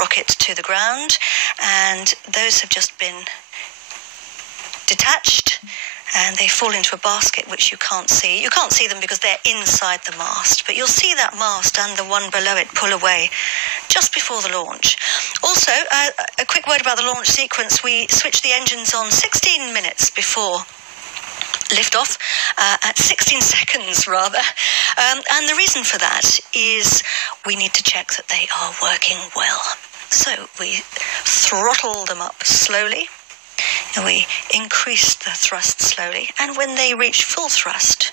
rocket to the ground, and those have just been detached, and they fall into a basket which you can't see. You can't see them because they're inside the mast, but you'll see that mast and the one below it pull away just before the launch. Also, a quick word about the launch sequence. We switched the engines on 16 minutes before liftoff, at 16 seconds rather. And the reason for that is we need to check that they are working well. So we throttle them up slowly. We increase the thrust slowly, and when they reach full thrust,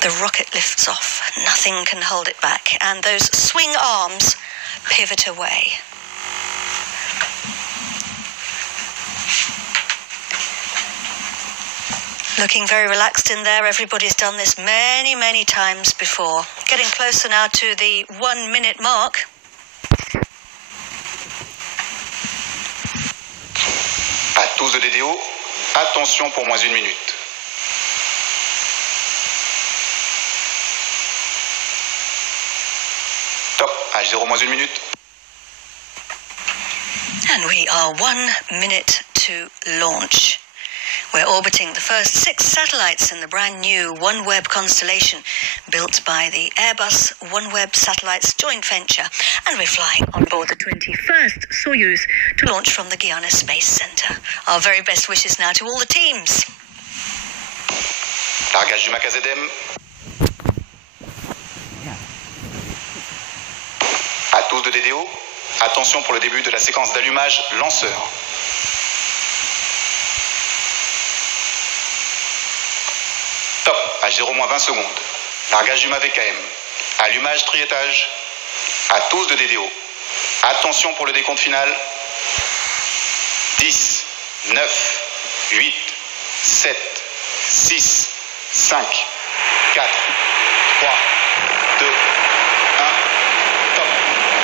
the rocket lifts off. Nothing can hold it back, and those swing arms pivot away. Looking very relaxed in there. Everybody's done this many, many times before. Getting closer now to the 1 minute mark. À tous de DDO, attention pour moins 1 minute. Top, H0 moins 1 minute. And we are 1 minute to launch. We're orbiting the first 6 satellites in the brand new OneWeb constellation built by the Airbus OneWeb Satellites joint venture. And we're flying on board the 21st Soyuz to launch from the Guiana Space Center. Our very best wishes now to all the teams. Largage du Mac AZM. À tous de DDO, attention pour le début de la séquence d'allumage lanceur. Top, H0 moins 20 secondes. Largage du MAVKM. Allumage triétage. À tous de DDO. Attention pour le décompte final. 10, 9, 8, 7, 6, 5, 4, 3, 2, 1. Top.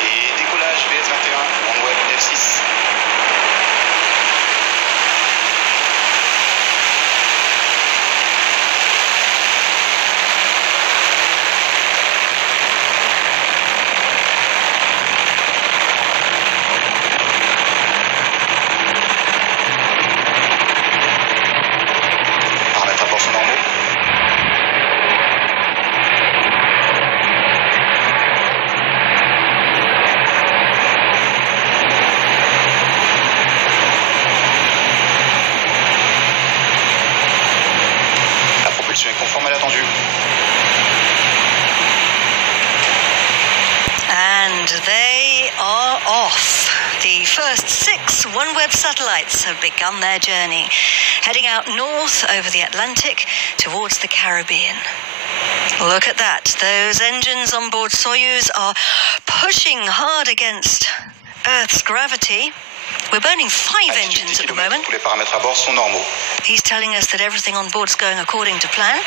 Et décollage VS21, OneWeb F6. Conforme à l'attendu. And they are off. The first 6 OneWeb satellites have begun their journey, heading out north over the Atlantic towards the Caribbean. Look at that. Those engines on board Soyuz are pushing hard against Earth's gravity. We're burning 5 engines at the moment. Tous les paramètres à bord sont normaux. He's telling us that everything on board's going according to plan.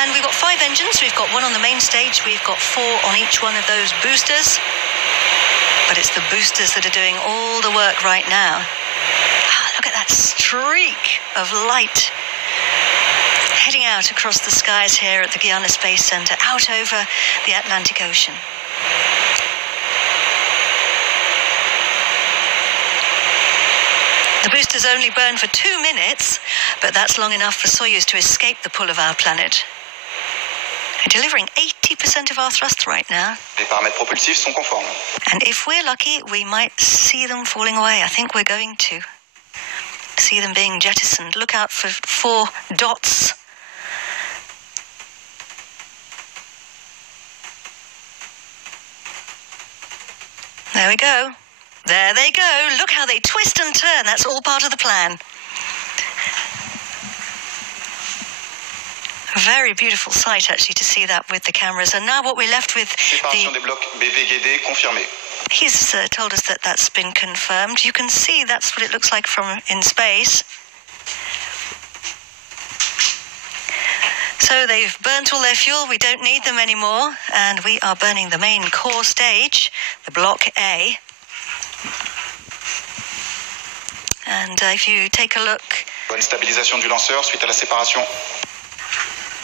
And we've got 5 engines. We've got 1 on the main stage. We've got 4 on each one of those boosters. But it's the boosters that are doing all the work right now. Look at that streak of light heading out across the skies here at the Guiana Space Center, out over the Atlantic Ocean. The boosters only burn for 2 minutes, but that's long enough for Soyuz to escape the pull of our planet. We're delivering 80% of our thrust right now. Les paramètres propulsifs sont conformes. And if we're lucky, we might see them falling away. I think we're going to see them being jettisoned. Look out for 4 dots. There we go. There they go. Look how they twist and turn. That's all part of the plan. A very beautiful sight, actually, to see that with the cameras. And now what we're left with... Séparation des blocs BVGD confirmée. He's told us that that's been confirmed. You can see that's what it looks like from in space. So they've burnt all their fuel. We don't need them anymore. And we are burning the main core stage, the Block A. And if you take a look... Bonne stabilisation du lanceur suite à la séparation.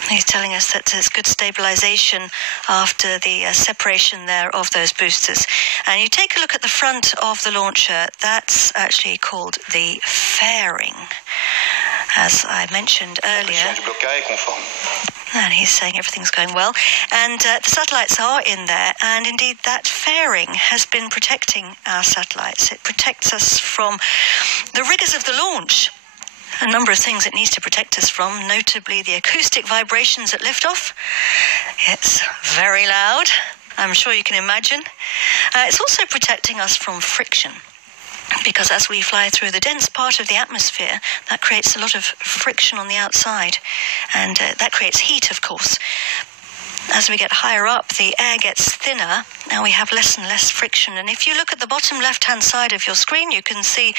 He's telling us that there's good stabilization after the separation there of those boosters. And you take a look at the front of the launcher, that's actually called the fairing, as I mentioned earlier. And he's saying everything's going well. And the satellites are in there, and indeed that fairing has been protecting our satellites. It protects us from the rigors of the launch. A number of things it needs to protect us from, notably the acoustic vibrations at liftoff. It's very loud, I'm sure you can imagine. It's also protecting us from friction, because as we fly through the dense part of the atmosphere, that creates a lot of friction on the outside, and that creates heat, of course. As we get higher up, the air gets thinner, and we have less and less friction. And if you look at the bottom left-hand side of your screen, you can see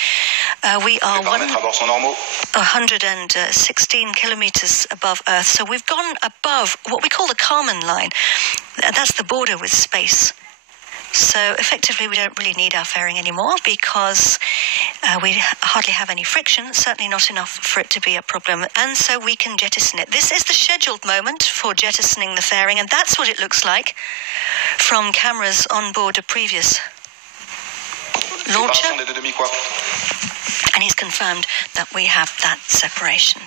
we are 116 kilometers above Earth. So we've gone above what we call the Kármán line. That's the border with space. So effectively, we don't really need our fairing anymore, because we hardly have any friction, certainly not enough for it to be a problem, and so we can jettison it. This is the scheduled moment for jettisoning the fairing, and that's what it looks like from cameras on board a previous launcher. And he's confirmed that we have that separation.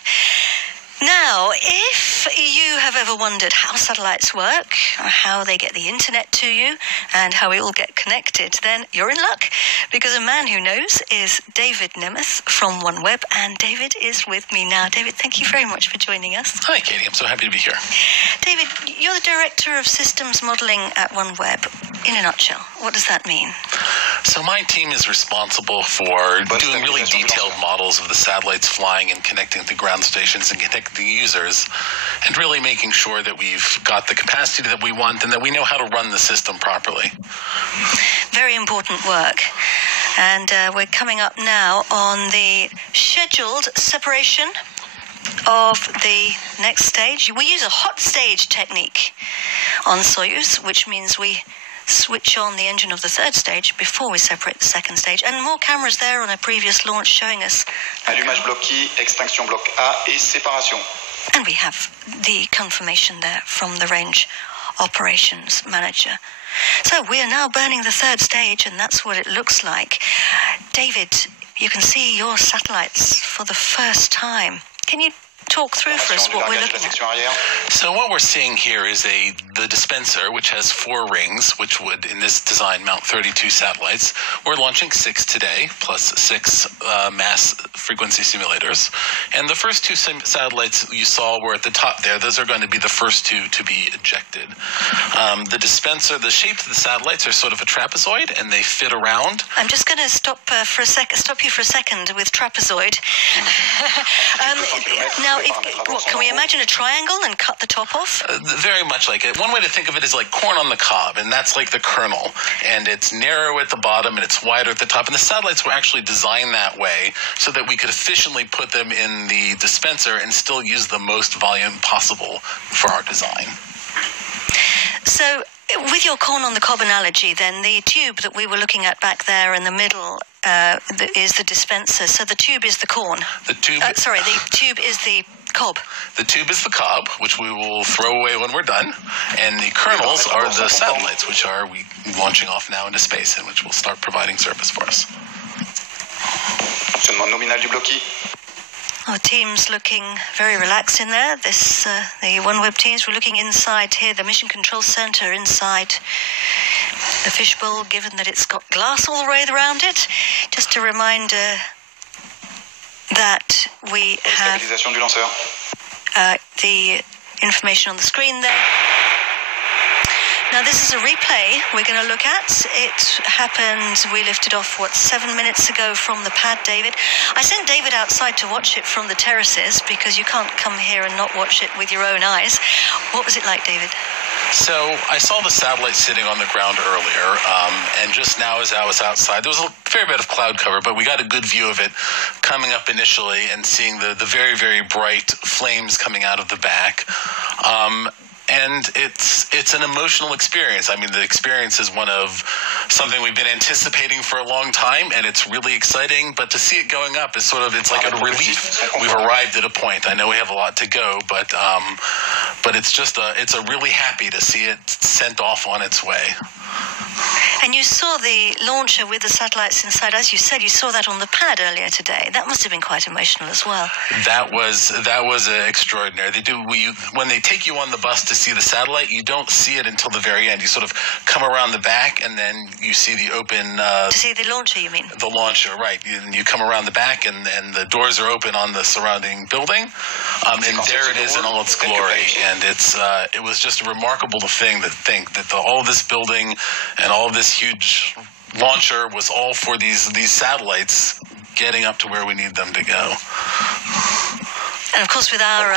Now, if you have ever wondered how satellites work, or how they get the internet to you, and how we all get connected, then you're in luck, because a man who knows is David Nemeth from OneWeb, and David is with me now. David, thank you very much for joining us. Hi, Katie. I'm so happy to be here. David, you're the Director of Systems Modeling at OneWeb. In a nutshell, what does that mean? So my team is responsible for doing really detailed models of the satellites flying and connecting to ground stations and connecting the users, and really making sure that we've got the capacity that we want and that we know how to run the system properly. Very important work. And we're coming up now on the scheduled separation of the next stage. We use a hot stage technique on Soyuz, which means we switch on the engine of the third stage before we separate the second stage. And more cameras there on a previous launch showing us. Allumage bloc I, extinction bloc A et séparation. And we have the confirmation there from the range operations manager. So we are now burning the third stage, and that's what it looks like. David, you can see your satellites for the first time. Can you talk through for us what we're looking at? So what we're seeing here is the dispenser, which has 4 rings, which would, in this design, mount 32 satellites. We're launching 6 today, plus 6 mass frequency simulators. And the first 2 satellites you saw were at the top there. Those are going to be the first 2 to be ejected. The dispenser, the shape of the satellites are sort of a trapezoid, and they fit around. I'm just going to stop you for a second with trapezoid. Now, can we imagine a triangle and cut the top off? Very much like it. One way to think of it is like corn on the cob, and that's like the kernel. And it's narrow at the bottom, and it's wider at the top. And the satellites were actually designed that way so that we could efficiently put them in the dispenser and still use the most volume possible for our design. So, with your corn on the cob analogy, then, the tube that we were looking at back there in the middle is the dispenser. So the tube is the corn. The tube is the cob. The tube is the cob, which we will throw away when we're done. And the kernels are the satellites, which are we launching off now into space, and which will start providing service for us. Fonctionnement nominal du bloc I. Our team's looking very relaxed in there. The OneWeb teams were looking inside here, the Mission Control Center inside the fishbowl, given that it's got glass all the way around it. Just a reminder that we have the information on the screen there. Now, this is a replay we're going to look at. It happened, we lifted off, 7 minutes ago from the pad, David. I sent David outside to watch it from the terraces, because you can't come here and not watch it with your own eyes. What was it like, David? So I saw the satellite sitting on the ground earlier, and just now as I was outside, there was a fair bit of cloud cover, but we got a good view of it coming up initially and seeing the very, very bright flames coming out of the back. And it's an emotional experience. I mean, the experience is one of something we've been anticipating for a long time, and it's really exciting. But to see it going up is it's like a relief. We've arrived at a point. I know we have a lot to go, but but it's a really happy to see it sent off on its way. And you saw the launcher with the satellites inside. As you said, you saw that on the pad earlier today. That must have been quite emotional as well. That was extraordinary. When they take you on the bus to see the satellite, you don't see it until the very end. You sort of come around the back, and then you see the open... to see the launcher, you mean? The launcher, right. You come around the back, and the doors are open on the surrounding building, and there it is in all its glory. And it was just remarkable to think that all this building and all this huge launcher was all for these satellites getting up to where we need them to go. And of course, with our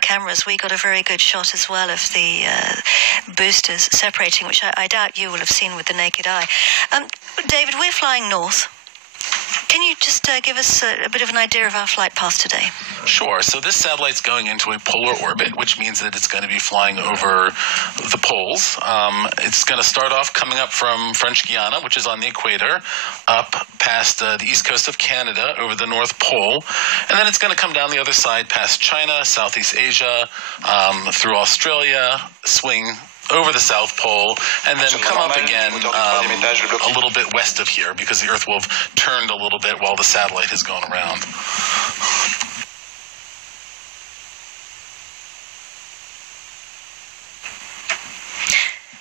cameras, we got a very good shot as well of the boosters separating, which I doubt you will have seen with the naked eye. David, we're flying north. Can you just give us a bit of an idea of our flight path today? Sure. So this satellite's going into a polar orbit, which means that it's going to be flying over the poles. It's going to start off coming up from French Guiana, which is on the equator, up past the east coast of Canada over the North Pole. And then it's going to come down the other side past China, Southeast Asia, through Australia, swing over the South Pole, and then come up again a little bit west of here, because the Earth will have turned a little bit while the satellite has gone around.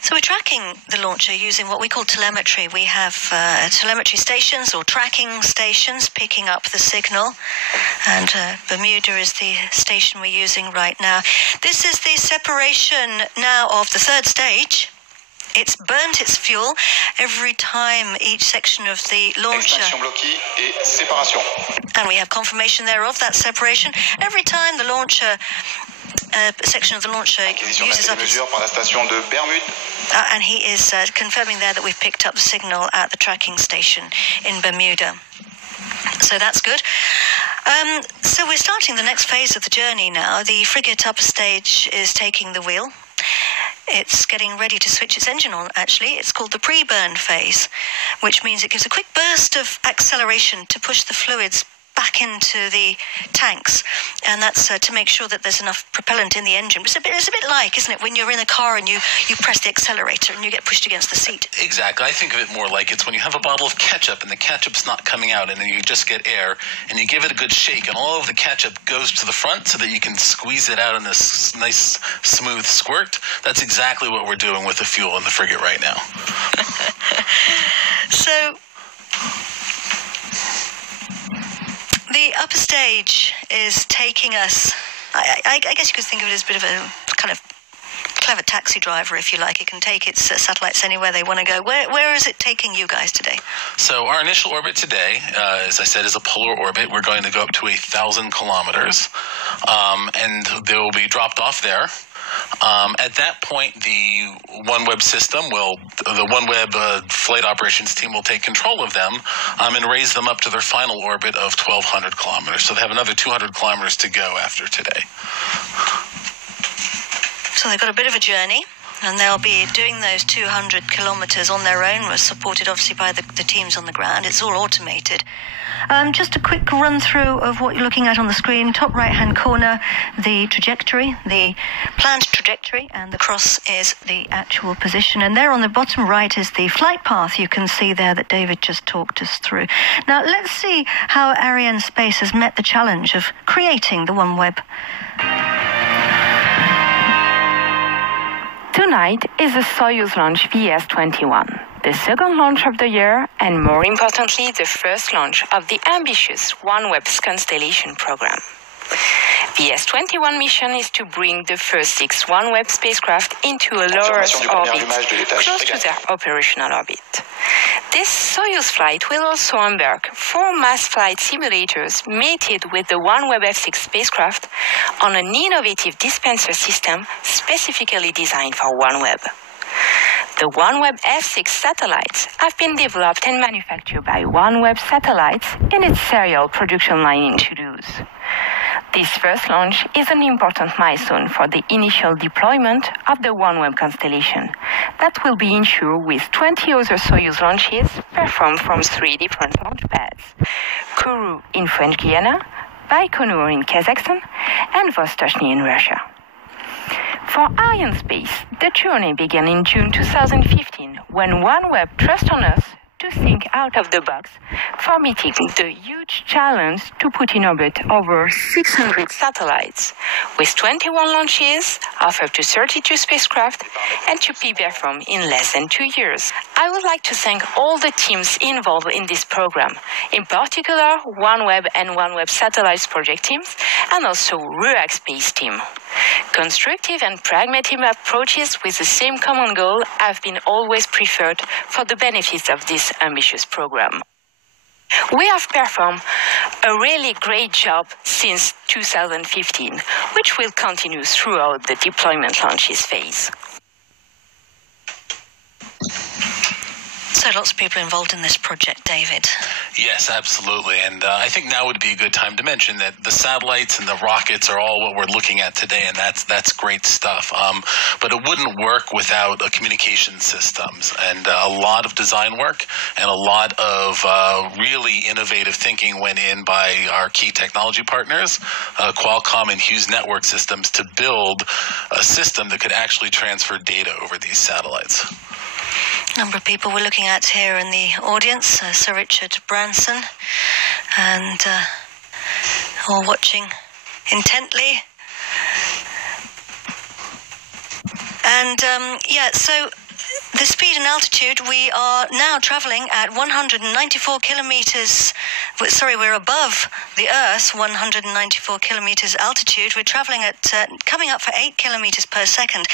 So we're tracking the launcher using what we call telemetry. We have telemetry stations or tracking stations picking up the signal, and Bermuda is the station we're using right now. This is the separation now of the third stage. It's burnt its fuel every time each section of the launcher. And we have confirmation there of that separation. Every time the launcher, section of the launcher uses up its... and he is confirming there that we've picked up the signal at the tracking station in Bermuda. So that's good. So we're starting the next phase of the journey now. The frigate upper stage is taking the wheel. It's getting ready to switch its engine on, actually. It's called the pre-burn phase, which means it gives a quick burst of acceleration to push the fluids back into the tanks, and that's to make sure that there's enough propellant in the engine. It's a bit like, isn't it, when you're in a car and you press the accelerator and you get pushed against the seat? Exactly. I think of it more like it's when you have a bottle of ketchup and the ketchup's not coming out, and then you just get air, and you give it a good shake, and all of the ketchup goes to the front so that you can squeeze it out in this nice, smooth squirt. That's exactly what we're doing with the fuel in the frigate right now. So... the upper stage is taking us, I guess you could think of it as a bit of a kind of clever taxi driver, if you like. It can take its satellites anywhere they want to go. Where is it taking you guys today? So our initial orbit today, as I said, is a polar orbit. We're going to go up to 1,000 kilometers, and they will be dropped off there. At that point, the OneWeb system the OneWeb flight operations team will take control of them and raise them up to their final orbit of 1,200 kilometers. So they have another 200 kilometers to go after today. So they've got a bit of a journey, and they'll be doing those 200 kilometers on their own. We're supported, obviously, by the teams on the ground. It's all automated. Just a quick run through of what you're looking at on the screen. Top right-hand corner, the trajectory, the planned trajectory, and the cross is the actual position. And there on the bottom right is the flight path you can see there that David just talked us through. Now, let's see how Arianespace has met the challenge of creating the OneWeb. Tonight is the Soyuz launch VS-21, the second launch of the year, and more importantly, the first launch of the ambitious OneWeb constellation program. VS-21 mission is to bring the first 6 OneWeb spacecraft into a low Earth orbit, close to their operational orbit. This Soyuz flight will also embark 4 mass flight simulators mated with the OneWeb F6 spacecraft on an innovative dispenser system specifically designed for OneWeb. The OneWeb F6 satellites have been developed and manufactured by OneWeb Satellites in its serial production line in Toulouse. This first launch is an important milestone for the initial deployment of the OneWeb constellation that will be ensured with 20 other Soyuz launches performed from 3 different launch pads: Kourou in French Guiana, Baikonur in Kazakhstan, and Vostochny in Russia. For Arianespace, the journey began in June 2015 when OneWeb trusted on us to think out of the box for meeting the huge challenge to put in orbit over 600 satellites, with 21 launches of up to 32 spacecraft and to be performed in less than 2 years. I would like to thank all the teams involved in this program, in particular OneWeb and OneWeb Satellites project teams, and also RUAG Space team. Constructive and pragmatic approaches with the same common goal have been always preferred for the benefits of this ambitious program. We have performed a really great job since 2015, which will continue throughout the deployment launches phase. So lots of people involved in this project, David. Yes, absolutely. And I think now would be a good time to mention that the satellites and the rockets are all what we're looking at today, and that's great stuff. But it wouldn't work without communication systems, and a lot of design work and a lot of really innovative thinking went in by our key technology partners, Qualcomm and Hughes Network Systems, to build a system that could actually transfer data over these satellites. A number of people we're looking at here in the audience, Sir Richard Branson, and all watching intently. And so the speed and altitude, we are now traveling at 194 kilometers. Sorry, we're above the Earth, 194 kilometers altitude. We're traveling at, coming up for 8 kilometers per second.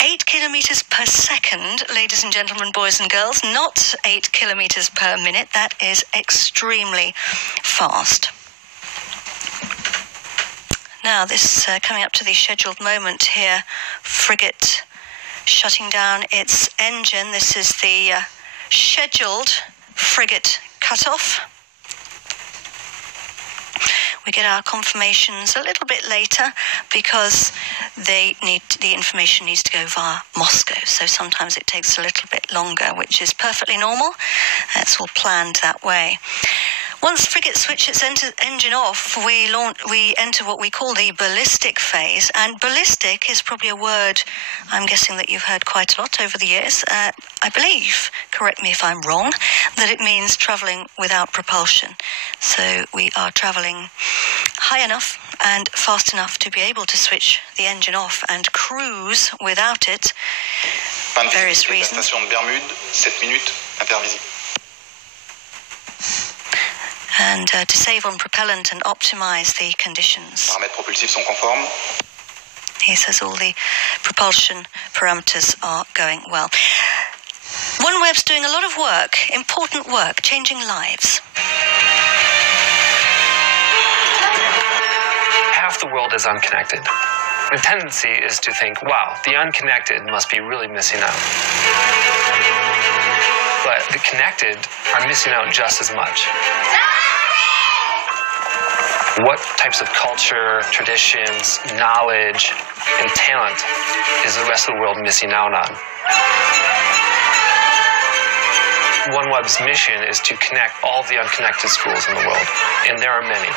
8 kilometers per second, ladies and gentlemen, boys and girls, not 8 kilometers per minute. That is extremely fast. Now, this coming up to the scheduled moment here, frigate shutting down its engine. This is the scheduled frigate cutoff. We get our confirmations a little bit later because the information needs to go via Moscow. So sometimes it takes a little bit longer, which is perfectly normal. It's all planned that way. Once frigate switches its engine off, we enter what we call the ballistic phase. And ballistic is probably a word I'm guessing that you've heard quite a lot over the years. I believe, correct me if I'm wrong, that it means traveling without propulsion. So we are traveling high enough and fast enough to be able to switch the engine off and cruise without it. Various reasons. Station de Bermude, 7 minutes, intervisible. And to save on propellant and optimize the conditions. Paramètres propulsifs sont conformes. He says all the propulsion parameters are going well. OneWeb's doing a lot of work, important work, changing lives. Half the world is unconnected. The tendency is to think, wow, the unconnected must be really missing out. But the connected are missing out just as much. What types of culture, traditions, knowledge, and talent is the rest of the world missing out on? OneWeb's mission is to connect all the unconnected schools in the world, and there are many.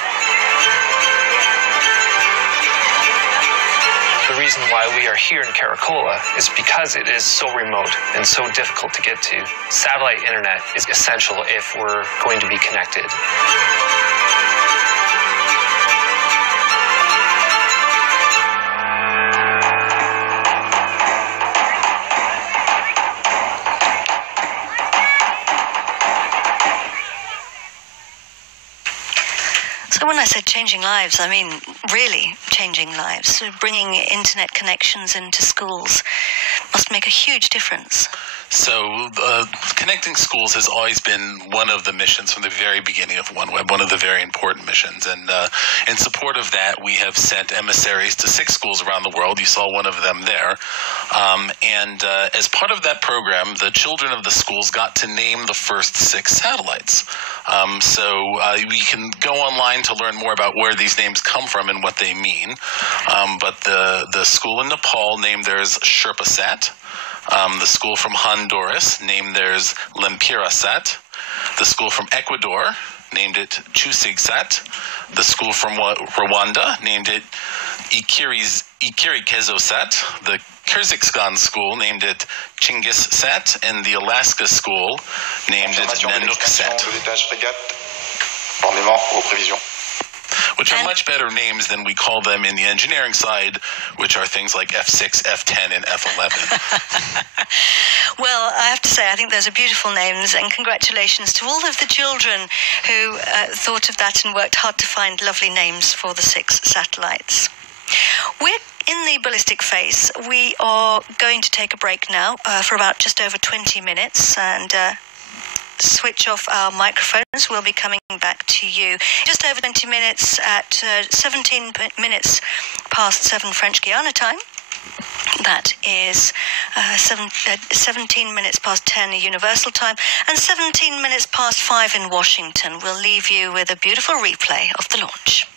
The reason why we are here in Caracola is because it is so remote and so difficult to get to. Satellite internet is essential if we're going to be connected. So when I said changing lives, I mean really changing lives. So bringing internet connections into schools must make a huge difference. So connecting schools has always been one of the missions from the very beginning of OneWeb, one of the very important missions. And in support of that, we have sent emissaries to 6 schools around the world. You saw one of them there. And as part of that program, the children of the schools got to name the first 6 satellites. So we can go online to learn more about where these names come from and what they mean. But the school in Nepal named theirs Sherpasat. The school from Honduras named theirs Lempirasat. The school from Ecuador named it ChuSigSat. The school from Rwanda named it Ikirikesosat. The Kyrgyzstan school named it ChinggisSat, and the Alaska school named it NanookSat. Which are much better names than we call them in the engineering side, which are things like F6, F10, and F11. Well, I have to say, I think those are beautiful names, and congratulations to all of the children who thought of that and worked hard to find lovely names for the 6 satellites. We're in the ballistic phase. We are going to take a break now for about just over 20 minutes, and switch off our microphones. We'll be coming back to you just over 20 minutes at 17 minutes past 7 French Guiana time. That is 17 minutes past 10 Universal time, and 17 minutes past 5 in Washington. We'll leave you with a beautiful replay of the launch.